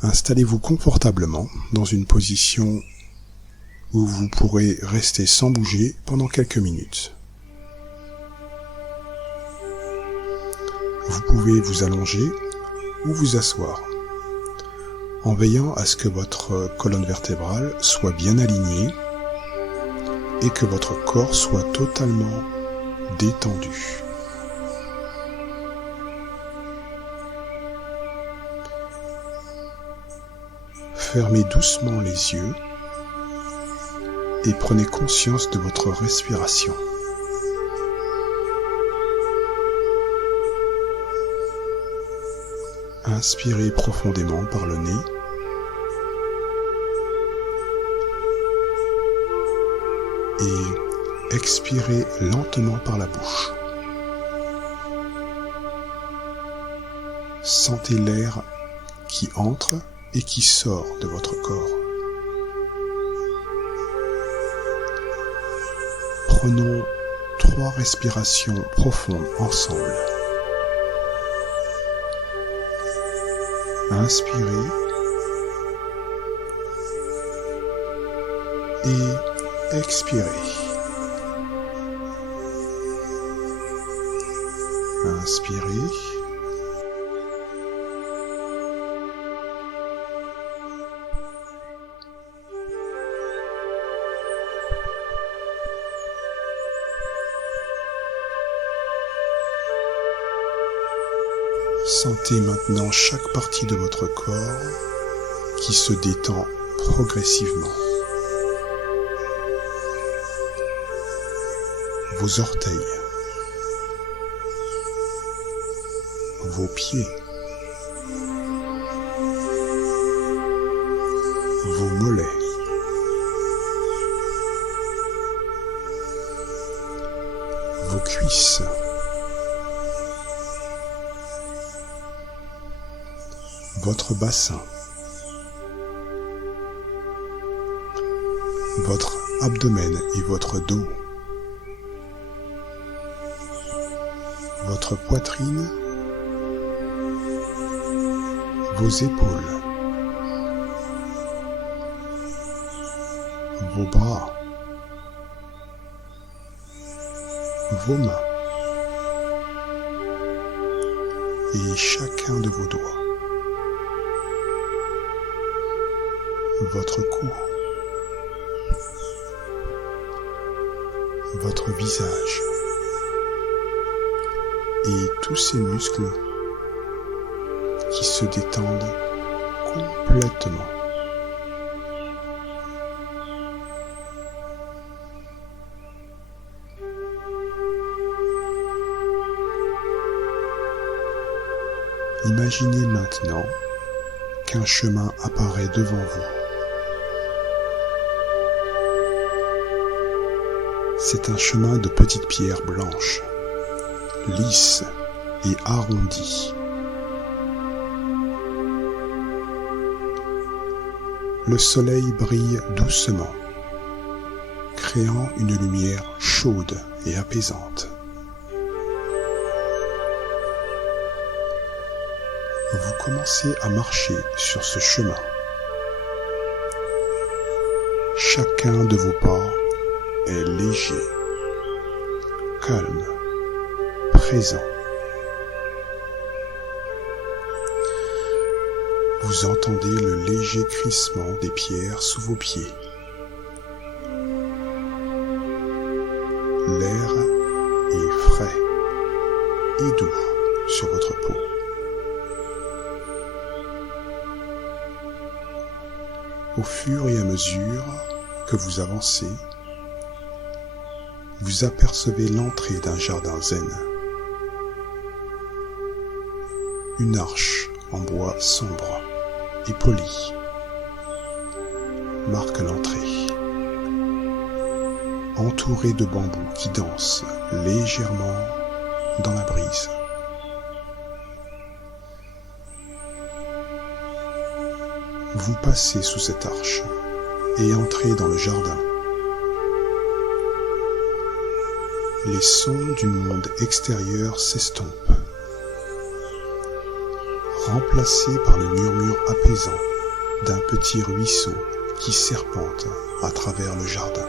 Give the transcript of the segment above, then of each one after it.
Installez-vous confortablement dans une position où vous pourrez rester sans bouger pendant quelques minutes. Vous pouvez vous allonger ou vous asseoir, en veillant à ce que votre colonne vertébrale soit bien alignée et que votre corps soit totalement détendu. Fermez doucement les yeux et prenez conscience de votre respiration. Inspirez profondément par le nez et expirez lentement par la bouche. Sentez l'air qui entre et qui sort de votre corps. Prenons 3 respirations profondes ensemble. Inspirez et expirez. Inspirez. Sentez maintenant chaque partie de votre corps qui se détend progressivement. Vos orteils, vos pieds, vos mollets, vos cuisses, votre bassin, votre abdomen et votre dos, votre poitrine, vos épaules, vos bras, vos mains et chacun de vos doigts. Votre cou, votre visage et tous ces muscles qui se détendent complètement. Imaginez maintenant qu'un chemin apparaît devant vous. C'est un chemin de petites pierres blanches, lisses et arrondies. Le soleil brille doucement, créant une lumière chaude et apaisante. Vous commencez à marcher sur ce chemin. Chacun de vos pas est léger, calme, présent. Vous entendez le léger crissement des pierres sous vos pieds. L'air est frais et doux sur votre peau. Au fur et à mesure que vous avancez, vous apercevez l'entrée d'un jardin zen. Une arche en bois sombre et poli marque l'entrée, entourée de bambous qui dansent légèrement dans la brise. Vous passez sous cette arche et entrez dans le jardin. Les sons du monde extérieur s'estompent, remplacés par le murmure apaisant d'un petit ruisseau qui serpente à travers le jardin.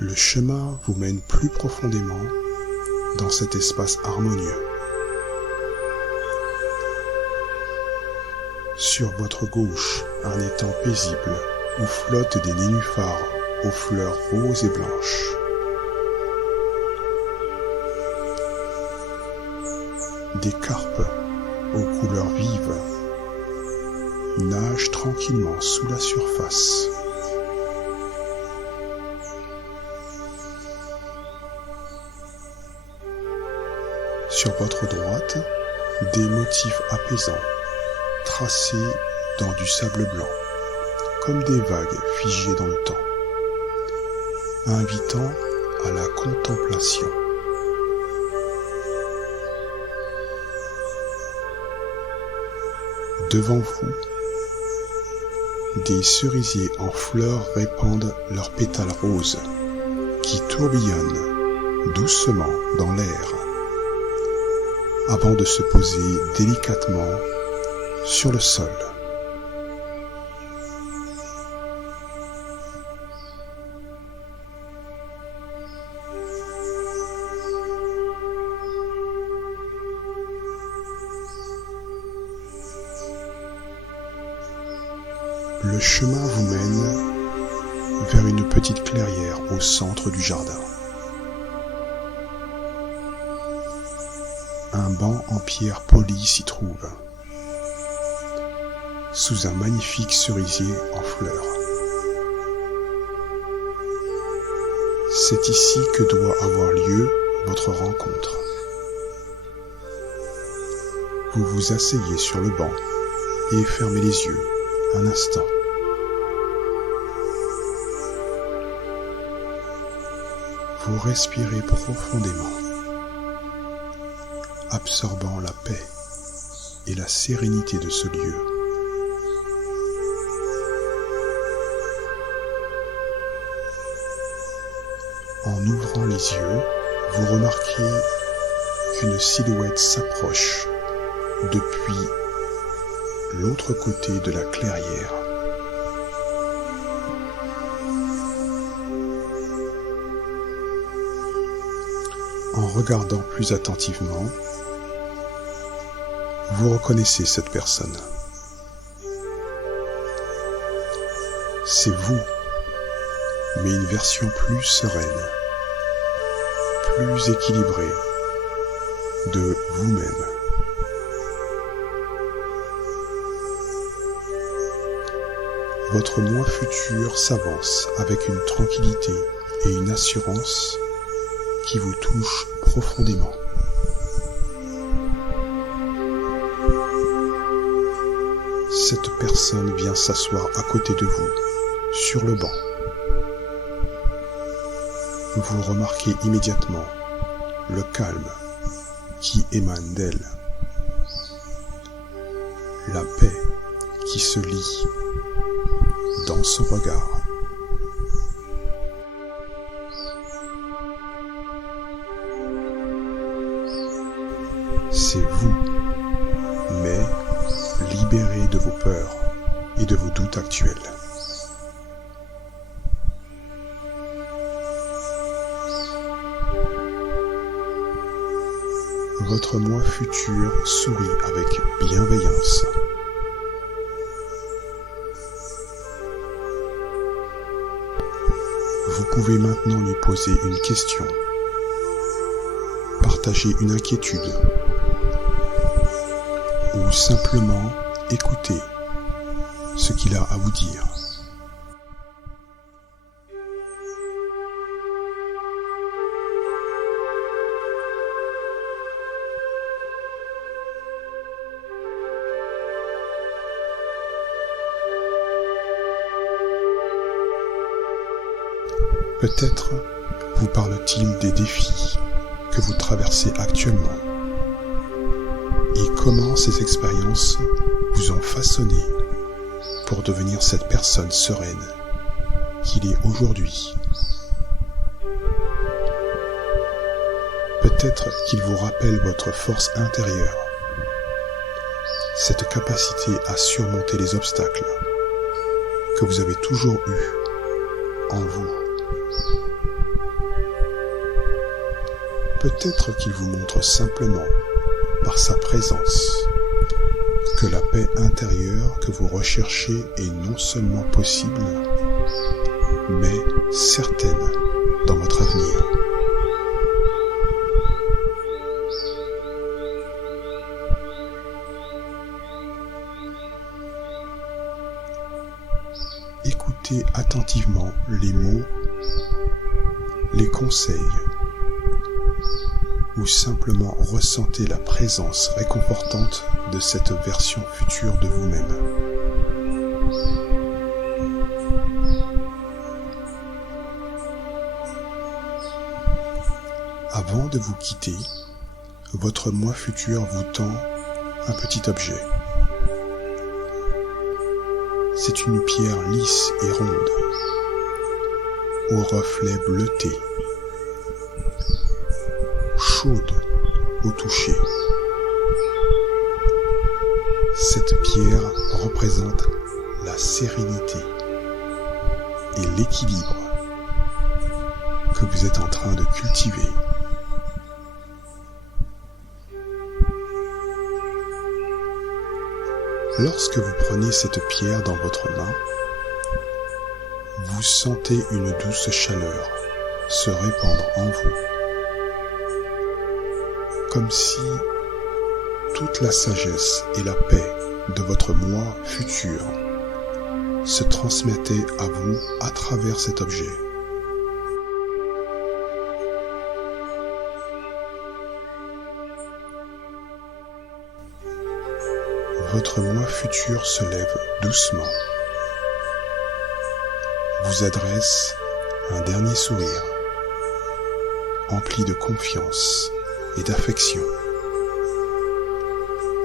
Le chemin vous mène plus profondément dans cet espace harmonieux. Sur votre gauche, un étang paisible où flottent des nénuphars aux fleurs roses et blanches. Des carpes aux couleurs vives nagent tranquillement sous la surface. Sur votre droite, des motifs apaisants, tracés dans du sable blanc, comme des vagues figées dans le temps, invitant à la contemplation. Devant vous, des cerisiers en fleurs répandent leurs pétales roses, qui tourbillonnent doucement dans l'air, avant de se poser délicatement sur le sol. Le chemin vous mène vers une petite clairière au centre du jardin. Un banc en pierre polie s'y trouve, sous un magnifique cerisier en fleurs. C'est ici que doit avoir lieu votre rencontre. Vous vous asseyez sur le banc et fermez les yeux un instant. Vous respirez profondément, absorbant la paix et la sérénité de ce lieu. En ouvrant les yeux, vous remarquez qu'une silhouette s'approche depuis l'autre côté de la clairière. En regardant plus attentivement, vous reconnaissez cette personne. C'est vous, mais une version plus sereine, plus équilibrée de vous-même. Votre moi futur s'avance avec une tranquillité et une assurance qui vous touche profondément. Cette personne vient s'asseoir à côté de vous, sur le banc. Vous remarquez immédiatement le calme qui émane d'elle, la paix qui se lie dans son regard. C'est vous, mais libéré de vos peurs et de vos doutes actuels. Votre moi futur sourit avec bienveillance. Vous pouvez maintenant lui poser une question, partager une inquiétude ou simplement écouter ce qu'il a à vous dire. Peut-être vous parle-t-il des défis que vous traversez actuellement et comment ces expériences vous ont façonné pour devenir cette personne sereine qu'il est aujourd'hui. Peut-être qu'il vous rappelle votre force intérieure, cette capacité à surmonter les obstacles que vous avez toujours eus en vous. Peut-être qu'il vous montre simplement, par sa présence, que la paix intérieure que vous recherchez est non seulement possible, mais certaine dans votre avenir. Écoutez attentivement les mots, les conseils, ou simplement ressentez la présence réconfortante de cette version future de vous-même. Avant de vous quitter, votre moi futur vous tend un petit objet. C'est une pierre lisse et ronde, au reflet bleuté, chaude au toucher. Cette pierre représente la sérénité et l'équilibre que vous êtes en train de cultiver. Lorsque vous prenez cette pierre dans votre main, vous sentez une douce chaleur se répandre en vous, comme si toute la sagesse et la paix de votre moi futur se transmettaient à vous à travers cet objet. Votre moi futur se lève doucement, vous adresse un dernier sourire, empli de confiance et d'affection,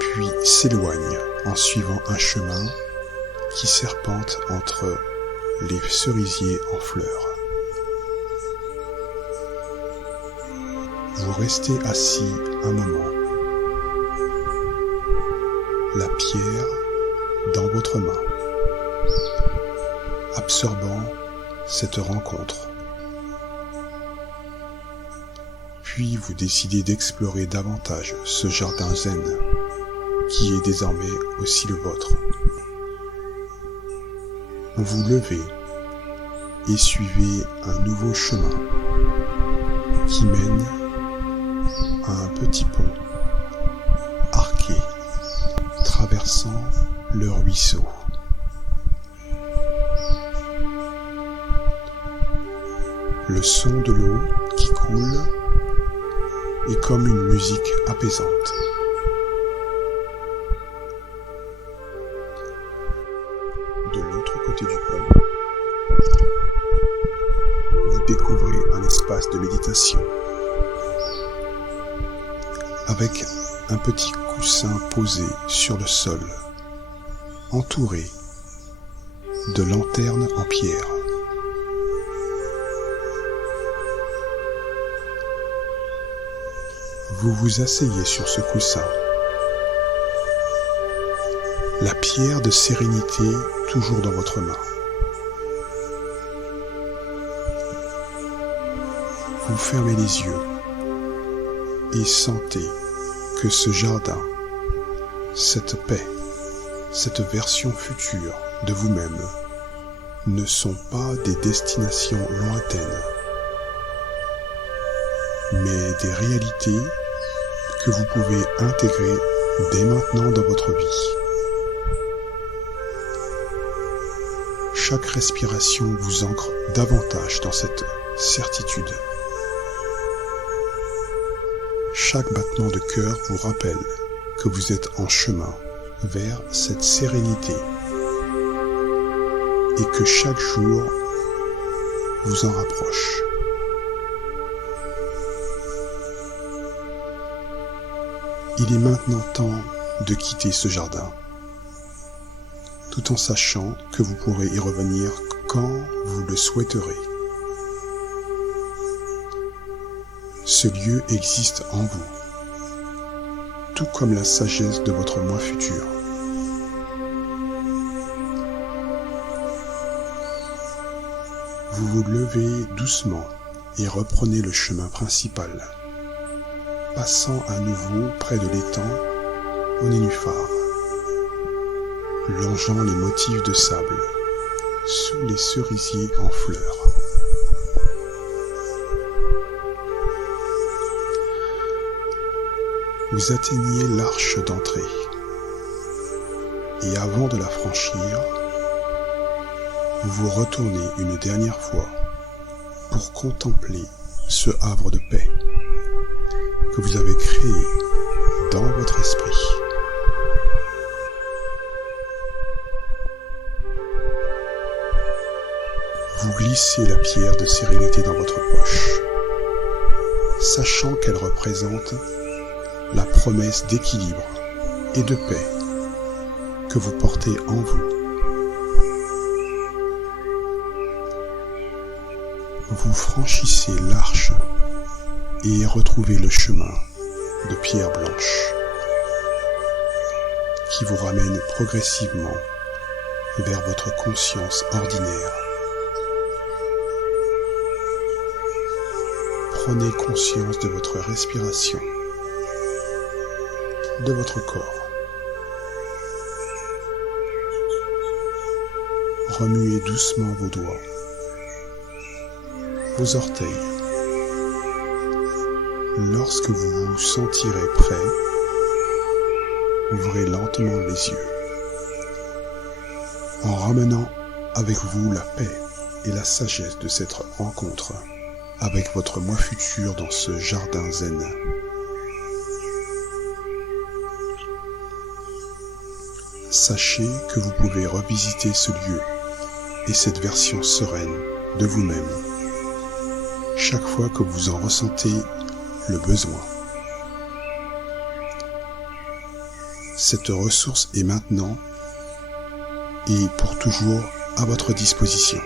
puis s'éloigne en suivant un chemin qui serpente entre les cerisiers en fleurs. Vous restez assis un moment, la pierre dans votre main, absorbant cette rencontre. Puis vous décidez d'explorer davantage ce jardin zen qui est désormais aussi le vôtre. Vous vous levez et suivez un nouveau chemin qui mène à un petit pont arqué traversant le ruisseau. Le son de l'eau qui coule est comme une musique apaisante. De l'autre côté du pont, vous découvrez un espace de méditation avec un petit coussin posé sur le sol, entouré de lanternes en pierre. Vous vous asseyez sur ce coussin, la pierre de sérénité toujours dans votre main. Vous fermez les yeux et sentez que ce jardin, cette paix, cette version future de vous-même ne sont pas des destinations lointaines, mais des réalités que vous pouvez intégrer dès maintenant dans votre vie. Chaque respiration vous ancre davantage dans cette certitude. Chaque battement de cœur vous rappelle que vous êtes en chemin vers cette sérénité et que chaque jour vous en rapproche. Il est maintenant temps de quitter ce jardin, tout en sachant que vous pourrez y revenir quand vous le souhaiterez. Ce lieu existe en vous, tout comme la sagesse de votre moi futur. Vous vous levez doucement et reprenez le chemin principal, passant à nouveau près de l'étang au nénuphar, longeant les motifs de sable sous les cerisiers en fleurs. Vous atteignez l'arche d'entrée et avant de la franchir, vous vous retournez une dernière fois pour contempler ce havre de paix que vous avez créé dans votre esprit. Vous glissez la pierre de sérénité dans votre poche, sachant qu'elle représente la promesse d'équilibre et de paix que vous portez en vous. Vous franchissez l'arche et retrouvez le chemin de pierre blanche qui vous ramène progressivement vers votre conscience ordinaire. Prenez conscience de votre respiration, de votre corps. Remuez doucement vos doigts, vos orteils. Lorsque vous vous sentirez prêt, ouvrez lentement les yeux, en ramenant avec vous la paix et la sagesse de cette rencontre avec votre moi futur dans ce jardin zen. Sachez que vous pouvez revisiter ce lieu et cette version sereine de vous-même chaque fois que vous en ressentez le besoin. Cette ressource est maintenant et pour toujours à votre disposition.